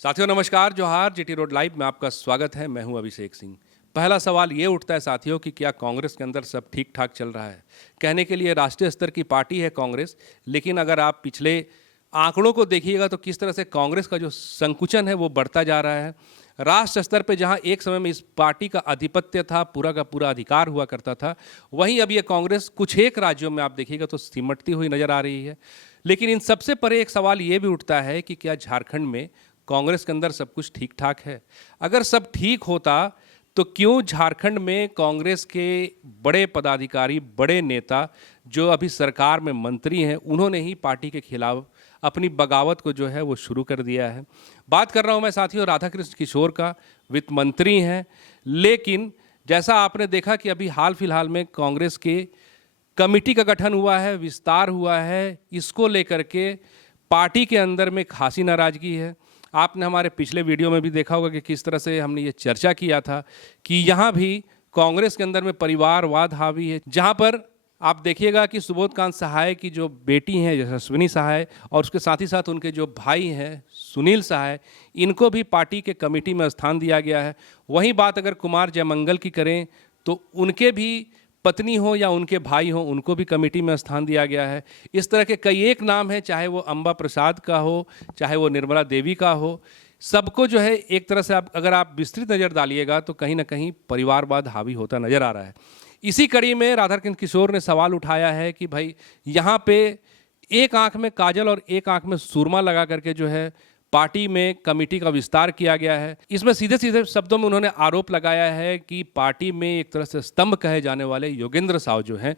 साथियों नमस्कार, जोहार। जीटी रोड लाइव में आपका स्वागत है। मैं हूं अभिषेक सिंह। पहला सवाल ये उठता है साथियों कि क्या कांग्रेस के अंदर सब ठीक ठाक चल रहा है। कहने के लिए राष्ट्रीय स्तर की पार्टी है कांग्रेस, लेकिन अगर आप पिछले आंकड़ों को देखिएगा तो किस तरह से कांग्रेस का जो संकुचन है वो बढ़ता जा रहा है। राष्ट्र स्तर पे जहां एक समय में इस पार्टी का आधिपत्य था, पूरा का पूरा अधिकार हुआ करता था, वहीं अब ये कांग्रेस कुछ एक राज्यों में आप देखिएगा तो सिमटती हुई नजर आ रही है। लेकिन इन सबसे परे एक सवाल ये भी उठता है कि क्या झारखंड में कांग्रेस के अंदर सब कुछ ठीक ठाक है। अगर सब ठीक होता तो क्यों झारखंड में कांग्रेस के बड़े पदाधिकारी, बड़े नेता जो अभी सरकार में मंत्री हैं, उन्होंने ही पार्टी के खिलाफ अपनी बगावत को जो है वो शुरू कर दिया है। बात कर रहा हूं मैं साथियों राधाकृष्ण किशोर का। वित्त मंत्री हैं, लेकिन जैसा आपने देखा कि अभी हाल फिलहाल में कांग्रेस के कमेटी का गठन हुआ है, विस्तार हुआ है, इसको लेकर के पार्टी के अंदर में खासी नाराजगी है। आपने हमारे पिछले वीडियो में भी देखा होगा कि किस तरह से हमने ये चर्चा किया था कि यहाँ भी कांग्रेस के अंदर में परिवारवाद हावी है, जहाँ पर आप देखिएगा कि सुबोध कांत सहाय की जो बेटी हैं यशस्विनी सहाय और उसके साथ ही साथ उनके जो भाई हैं सुनील सहाय, इनको भी पार्टी के कमेटी में स्थान दिया गया है। वहीं बात अगर कुमार जयमंगल की करें तो उनके भी पत्नी हो या उनके भाई हो, उनको भी कमेटी में स्थान दिया गया है। इस तरह के कई एक नाम हैं, चाहे वो अंबा प्रसाद का हो, चाहे वो निर्मला देवी का हो, सबको जो है एक तरह से अगर आप विस्तृत नज़र डालिएगा तो कहीं ना कहीं परिवारवाद हावी होता नजर आ रहा है। इसी कड़ी में राधाकृष्ण किशोर ने सवाल उठाया है कि भाई यहाँ पे एक आंख में काजल और एक आंख में सुरमा लगा करके जो है पार्टी में कमेटी का विस्तार किया गया है। इसमें सीधे सीधे शब्दों में उन्होंने आरोप लगाया है कि पार्टी में एक तरह से स्तंभ कहे जाने वाले योगेंद्र साव जो हैं,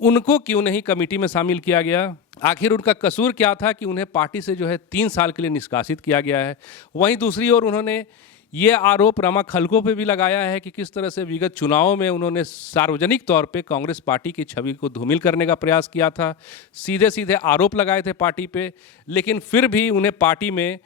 उनको क्यों नहीं कमेटी में शामिल किया गया। आखिर उनका कसूर क्या था कि उन्हें पार्टी से जो है 3 साल के लिए निष्कासित किया गया है। वहीं दूसरी ओर उन्होंने ये आरोप रमा खलको पे भी लगाया है कि किस तरह से विगत चुनावों में उन्होंने सार्वजनिक तौर पे कांग्रेस पार्टी की छवि को धूमिल करने का प्रयास किया था। सीधे सीधे आरोप लगाए थे पार्टी पे, लेकिन फिर भी उन्हें पार्टी में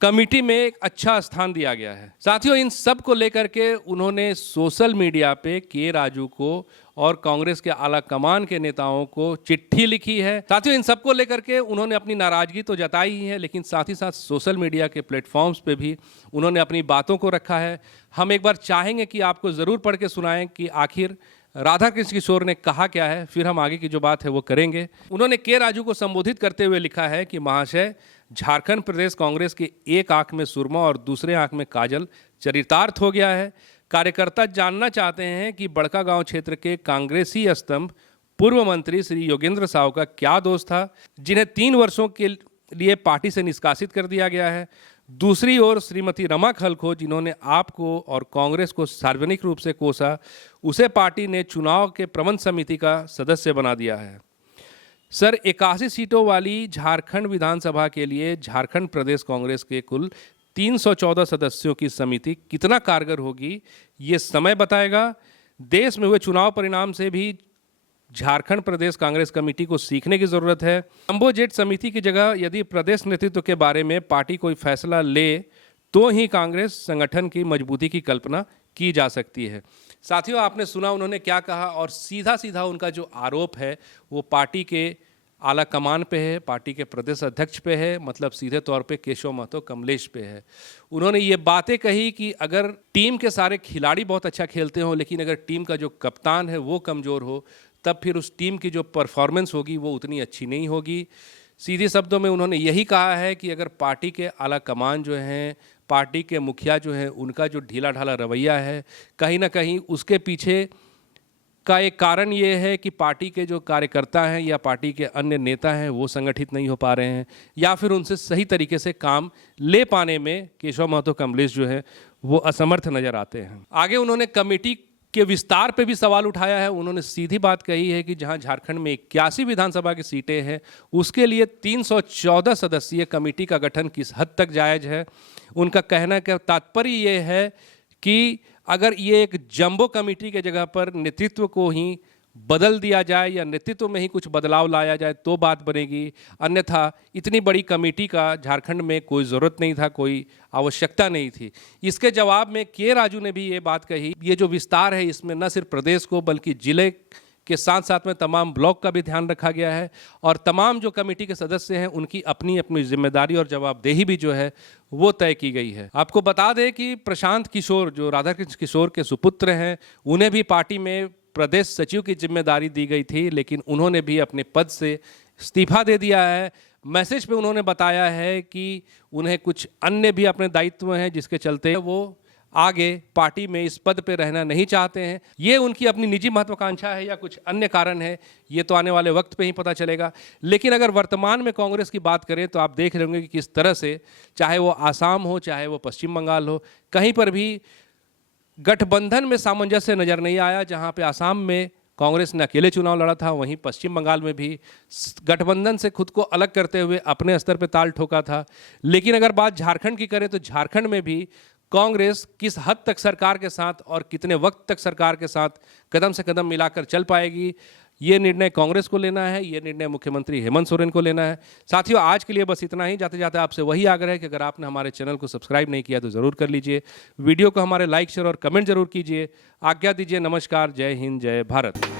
कमेटी में एक अच्छा स्थान दिया गया है। साथियों इन सब को लेकर के उन्होंने सोशल मीडिया पे के राजू को और कांग्रेस के आला कमान के नेताओं को चिट्ठी लिखी है। साथियों इन सब को लेकर के उन्होंने अपनी नाराजगी तो जताई ही है, लेकिन साथ ही साथ सोशल मीडिया के प्लेटफॉर्म्स पे भी उन्होंने अपनी बातों को रखा है। हम एक बार चाहेंगे कि आपको ज़रूर पढ़ के सुनाएं कि आखिर राधाकृष्ण किशोर ने कहा क्या है, फिर हम आगे की जो बात है वो करेंगे। उन्होंने के राजू को संबोधित करते हुए लिखा है कि महाशय, झारखंड प्रदेश कांग्रेस के एक आंख में सुरमा और दूसरे आंख में काजल चरितार्थ हो गया है। कार्यकर्ता जानना चाहते हैं कि बड़कागांव क्षेत्र के कांग्रेसी स्तंभ पूर्व मंत्री श्री योगेंद्र साव का क्या दोष था, जिन्हें 3 वर्षों के लिए पार्टी से निष्कासित कर दिया गया है। दूसरी ओर श्रीमती रमा खलखो, जिन्होंने आपको और कांग्रेस को सार्वजनिक रूप से कोसा, उसे पार्टी ने चुनाव के प्रबंध समिति का सदस्य बना दिया है। सर, 81 सीटों वाली झारखंड विधानसभा के लिए झारखंड प्रदेश कांग्रेस के कुल 314 सदस्यों की समिति कितना कारगर होगी, ये समय बताएगा। देश में हुए चुनाव परिणाम से भी झारखंड प्रदेश कांग्रेस कमेटी को सीखने की जरूरत है। जंबो जेट समिति की जगह यदि प्रदेश नेतृत्व के बारे में पार्टी कोई फैसला ले तो ही कांग्रेस संगठन की मजबूती की कल्पना की जा सकती है। साथियों आपने सुना उन्होंने क्या कहा, और सीधा सीधा उनका जो आरोप है वो पार्टी के आला कमान पे है, पार्टी के प्रदेश अध्यक्ष पे है, मतलब सीधे तौर पे केशव महतो कमलेश पे है। उन्होंने ये बातें कही कि अगर टीम के सारे खिलाड़ी बहुत अच्छा खेलते हो, लेकिन अगर टीम का जो कप्तान है वो कमज़ोर हो, तब फिर उस टीम की जो परफॉर्मेंस होगी वो उतनी अच्छी नहीं होगी। सीधे शब्दों में उन्होंने यही कहा है कि अगर पार्टी के आला कमान जो हैं, पार्टी के मुखिया जो हैं, उनका जो ढीला ढाला रवैया है, कहीं ना कहीं उसके पीछे का एक कारण ये है कि पार्टी के जो कार्यकर्ता हैं या पार्टी के अन्य नेता हैं वो संगठित नहीं हो पा रहे हैं, या फिर उनसे सही तरीके से काम ले पाने में केशव महतो कमलेश जो है वो असमर्थ नजर आते हैं। आगे उन्होंने कमेटी के विस्तार पे भी सवाल उठाया है। उन्होंने सीधी बात कही है कि जहां झारखंड में 81 विधानसभा की सीटें हैं, उसके लिए 314 सदस्यीय कमेटी का गठन किस हद तक जायज़ है। उनका कहना का तात्पर्य ये है कि अगर ये एक जंबो कमेटी के जगह पर नेतृत्व को ही बदल दिया जाए या नेतृत्व में ही कुछ बदलाव लाया जाए तो बात बनेगी, अन्यथा इतनी बड़ी कमेटी का झारखंड में कोई ज़रूरत नहीं था, कोई आवश्यकता नहीं थी। इसके जवाब में के राजू ने भी ये बात कही, ये जो विस्तार है इसमें न सिर्फ प्रदेश को बल्कि जिले के साथ साथ में तमाम ब्लॉक का भी ध्यान रखा गया है और तमाम जो कमेटी के सदस्य हैं उनकी अपनी अपनी जिम्मेदारी और जवाबदेही भी जो है वो तय की गई है। आपको बता दें कि प्रशांत किशोर जो राधाकृष्ण किशोर के सुपुत्र हैं, उन्हें भी पार्टी में प्रदेश सचिव की जिम्मेदारी दी गई थी, लेकिन उन्होंने भी अपने पद से इस्तीफा दे दिया है। मैसेज पे उन्होंने बताया है कि उन्हें कुछ अन्य भी अपने दायित्व हैं जिसके चलते वो आगे पार्टी में इस पद पे रहना नहीं चाहते हैं। ये उनकी अपनी निजी महत्वाकांक्षा है या कुछ अन्य कारण है, ये तो आने वाले वक्त पे ही पता चलेगा। लेकिन अगर वर्तमान में कांग्रेस की बात करें तो आप देख रहे होंगे कि किस तरह से, चाहे वो आसाम हो चाहे वो पश्चिम बंगाल हो, कहीं पर भी गठबंधन में सामंजस्य नजर नहीं आया। जहां पे आसाम में कांग्रेस ने अकेले चुनाव लड़ा था, वहीं पश्चिम बंगाल में भी गठबंधन से खुद को अलग करते हुए अपने स्तर पर ताल ठोका था। लेकिन अगर बात झारखंड की करें तो झारखंड में भी कांग्रेस किस हद तक सरकार के साथ और कितने वक्त तक सरकार के साथ कदम से कदम मिलाकर चल पाएगी, ये निर्णय कांग्रेस को लेना है, ये निर्णय मुख्यमंत्री हेमंत सोरेन को लेना है। साथियों, आज के लिए बस इतना ही। जाते जाते आपसे वही आग्रह है कि अगर आपने हमारे चैनल को सब्सक्राइब नहीं किया तो ज़रूर कर लीजिए। वीडियो को हमारे लाइक शेयर और कमेंट जरूर कीजिए। आज्ञा दीजिए। नमस्कार। जय हिंद, जय भारत।